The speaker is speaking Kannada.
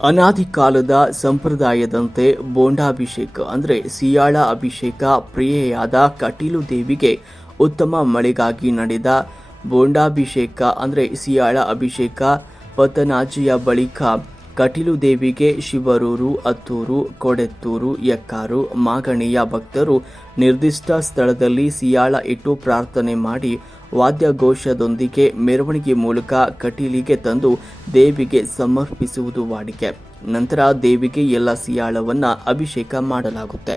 ಅನಾದಿ ಕಾಲದ ಸಂಪ್ರದಾಯದಂತೆ ಬೋಂಡಾಭಿಷೇಕ, ಅಂದರೆ ಸಿಯಾಳ ಅಭಿಷೇಕ ಪ್ರಿಯೆಯಾದ ಕಟೀಲು ದೇವಿಗೆ ಉತ್ತಮ ಮಳೆಗಾಗಿ ನಡೆದ ಬೋಂಡಾಭಿಷೇಕ, ಅಂದರೆ ಸಿಯಾಳ ಅಭಿಷೇಕ, ಪತನಾಜಿಯ ಬಳಿಕ ಕಟೀಲು ದೇವಿಗೆ ಶಿವರೂರು, ಅತ್ತೂರು, ಕೊಡೆತ್ತೂರು ಎಕ್ಕಾರು ಮಾಗಣಿಯ ಭಕ್ತರು ನಿರ್ದಿಷ್ಟ ಸ್ಥಳದಲ್ಲಿ ಸಿಯಾಳ ಇಟ್ಟು ಪ್ರಾರ್ಥನೆ ಮಾಡಿ ವಾದ್ಯಘೋಷದೊಂದಿಗೆ ಮೆರವಣಿಗೆ ಮೂಲಕ ಕಟೀಲಿಗೆ ತಂದು ದೇವಿಗೆ ಸಮರ್ಪಿಸುವುದು ವಾಡಿಕೆ. ನಂತರ ದೇವಿಗೆ ಎಲ್ಲ ಸಿಯಾಳವನ್ನ ಅಭಿಷೇಕ ಮಾಡಲಾಗುತ್ತೆ.